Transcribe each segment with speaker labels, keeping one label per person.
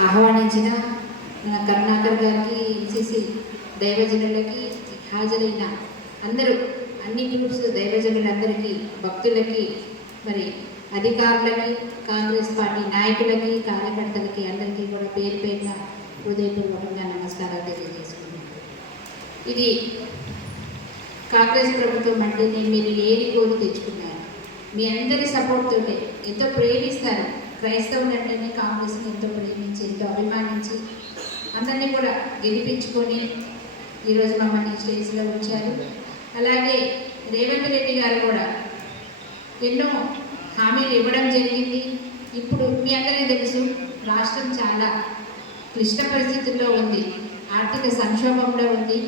Speaker 1: ఆహ్వానించిన కరుణాకర్ గారికి ఎంసీసీ దైవజనులకి హాజరైన అందరూ అన్ని గ్రూప్స్ దైవజనులందరికీ భక్తులకి మరి అధికారులకి కాంగ్రెస్ పార్టీ నాయకులకి కార్యకర్తలకి అందరికీ కూడా పేరు పేరున హృదయపూర్వకంగా నమస్కారాలు తెలియజేసుకున్నాను ఇది కాంగ్రెస్ ప్రభుత్వం అంటేనే మీరు ఏరి కోరి తెచ్చుకున్నారు మీ అందరి సపోర్ట్తోటే ఎంతో ప్రేమిస్తారు. క్రైస్తవులు అంటేనే కాంగ్రెస్ని ఎంతో ప్రేమించి ఎంతో అభిమానించి అందరినీ కూడా గెలిపించుకొని ఈరోజు మమ్మల్ని స్టేజ్లో ఉంచారు. అలాగే రేవంత్ రెడ్డి గారు కూడా ఎన్నో హామీలు ఇవ్వడం జరిగింది. ఇప్పుడు మీ అందరికీ తెలుసు రాష్ట్రం చాలా క్లిష్ట పరిస్థితుల్లో ఉంది ఆర్థిక సంక్షోభంలో ఉంది.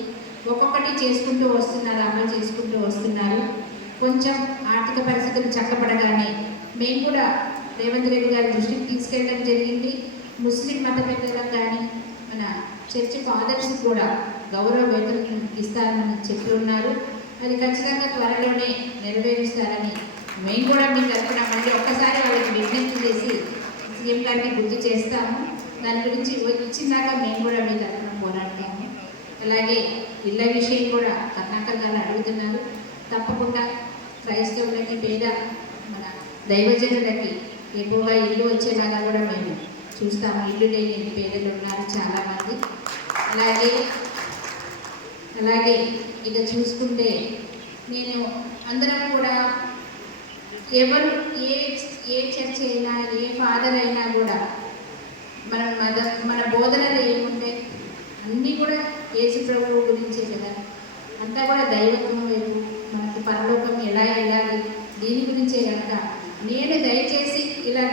Speaker 1: ఒక్కొక్కటి చేసుకుంటూ వస్తున్నారు అమలు చేసుకుంటూ వస్తున్నారు. కొంచెం ఆర్థిక పరిస్థితులు చక్కబడగానే మేము కూడా రేవంత్ రెడ్డి గారి దృష్టికి తీసుకెళ్ళడం జరిగింది. ముస్లిం మత పెద్దలకు కానీ మన చర్చి ఫాదర్స్ కూడా గౌరవ వేతనం ఇస్తారని చెప్పి ఉన్నారు. అది ఖచ్చితంగా త్వరలోనే నెరవేరుస్తారని మేము కూడా మీ తరఫున మళ్ళీ ఒక్కసారి వాళ్ళకి విజ్ఞప్తి చేసి సీఎం గారిని గుర్తు చేస్తాము. దాని గురించి ఇచ్చిందాక మేము కూడా మీ తరఫున పోరాడతాము. అలాగే ఇళ్ళ విషయం కూడా కర్ణాటక గారు అడుగుతున్నారు. తప్పకుండా క్రైస్తవులకి పేద మన దైవజనులకి ఎక్కువగా ఇల్లు వచ్చేలాగా కూడా మేము చూస్తాము. ఇల్లు లేని పేదలు ఉన్నారు చాలామంది. అలాగే అలాగే ఇక చూసుకుంటే నేను అందరం కూడా ఎవరు ఏ ఏ చర్చ అయినా ఏ ఫాదర్ అయినా కూడా మన మద మన బోధనలు ఏముంటాయి అన్నీ కూడా యేసు ప్రభువు గురించే కదా. అంతా కూడా దైవత్వం వైపు మనకు పరలోకం ఎలా వెళ్ళాలి దీని గురించే కనుక నేను దయచేసి ఇలా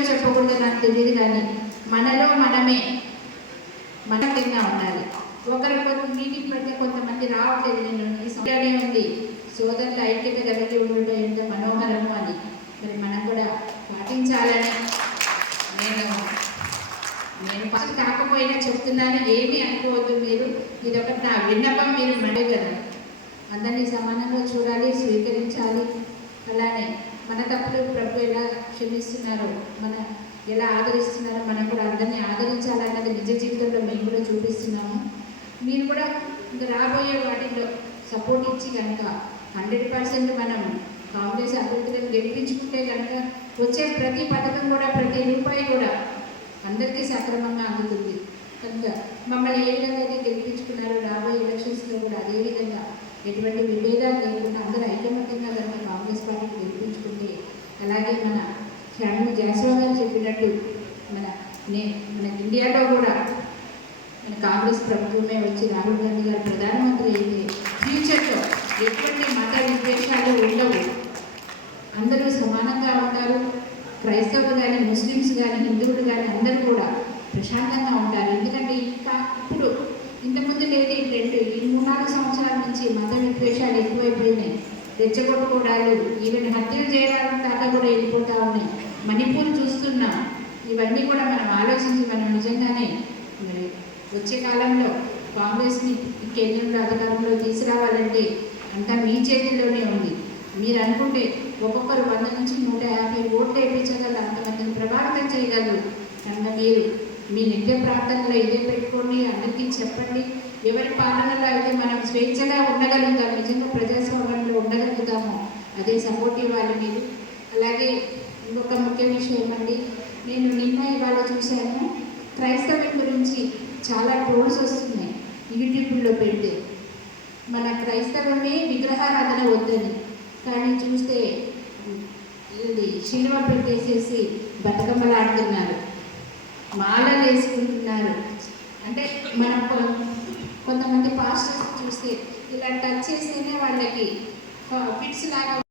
Speaker 1: నేను చెప్పకుండా నాకు తెలియదు కానీ మనలో మనమే మన కింద ఉండాలి. ఒకరికొక మీటింగ్ పెడితే కొంతమంది రావట్లేదు. నేను ఈ ఉంది. సోదరుల ఐక్యత కలిగి ఉండటం ఎంత మనోహరము అని మరి మనం కూడా పాటించాలని నేను నేను ఫస్ట్ కాకపోయినా చెప్తున్నాను. ఏమీ అనుకోవద్దు మీరు. ఇది ఒకటి నా విన్నపం. మీరు మడగలరు అందరినీ సమానంగా చూడాలి స్వీకరించాలి. అలానే మన తప్పులు ప్రభు ఎలా క్షమిస్తున్నారు మన ఎలా ఆదరిస్తున్నారో మనం కూడా అందరినీ ఆదరించాలన్నది నిజ జీవితంలో మేము కూడా చూపిస్తున్నాము. మీరు కూడా ఇంకా రాబోయే వాటిల్లో సపోర్ట్ ఇచ్చి కనుక హండ్రెడ్ పర్సెంట్ మనం కాంగ్రెస్ అభ్యర్థులను గెలిపించుకుంటే కనుక వచ్చే ప్రతి పథకం కూడా ప్రతి రూపాయి కూడా అందరికీ సక్రమంగా అందుతుంది. కనుక మమ్మల్ని ఏ విధంగా అయితే గెలిపించుకున్నారో రాబోయే ఎలక్షన్స్లో కూడా అదేవిధంగా ఎటువంటి విభేదాలు లేకుండా అందరూ ఐకమత్యంగా కనుక కాంగ్రెస్ పార్టీని గెలిపించుకుంటే అలాగే మన షణ్ము జాస్వా గారు చెప్పినట్టు మన నే మన ఇండియాలో కూడా మన కాంగ్రెస్ ప్రభుత్వమే వచ్చి రాహుల్ గాంధీ గారు ప్రధానమంత్రి అయితే ఫ్యూచర్లో ఎటువంటి మత విద్వేషాలు ఉండవు. అందరూ సమానంగా ఉంటారు. క్రైస్తవులు కానీ ముస్లిమ్స్ కానీ హిందువులు కానీ అందరూ కూడా ప్రశాంతంగా ఉంటారు. ఎందుకంటే ఇంకా ఇప్పుడు ఇంతకుముందు లేదు ఈ ట్రెండ్ ఈ మూడు నాలుగు సంవత్సరాల నుంచి మత విద్వేషాలు ఎక్కువైపోయినాయి. రెచ్చగొట్టుకోవడాలు ఈవెన్ హత్యలు చేయడానికి దాకా కూడా వెళ్ళిపోతూ ఉన్నాయి. మణిపూర్ చూస్తున్నా ఇవన్నీ కూడా మనం ఆలోచించి మనం నిజంగానే మరి వచ్చే కాలంలో కాంగ్రెస్ని కేంద్రంలో అధికారంలో తీసుకురావాలంటే అంతా మీ చేతిలోనే ఉంది. మీరు అనుకుంటే ఒక్కొక్కరు వంద నుంచి నూట యాభై ఓట్లు వేయించగలరు అంతమందిని ప్రభావితం చేయగలరు. కనుక మీరు మీ నిత్య ప్రార్థనలో ఇదే పెట్టుకోండి అందరికీ చెప్పండి. ఎవరి పాలనలో అయితే మనం స్వేచ్ఛగా ఉండగలుగుతాం నిజంగా ప్రజాస్వామ్యంలో ఉండగలుగుతామో అదే సపోర్ట్ ఇవ్వాలి మీరు. అలాగే ఇంకొక ముఖ్య విషయం ఏమండి నేను నిన్న ఇవాళ చూశాను క్రైస్తవం గురించి చాలా ట్రోల్స్ వస్తున్నాయి. యూట్యూబ్లో పెడితే. మన క్రైస్తవమే విగ్రహారాధన వద్దని. కానీ చూస్తే ఇది శిలువ పెట్టేసేసి బతుకమ్మలాడుతున్నారు. మాలలు వేసుకుంటున్నారు. అంటే మన కొ- కొంతమంది పాస్టర్స్ చూస్తే ఇలా టచ్ చేస్తేనే వాళ్ళకి ఫిట్స్ లాగా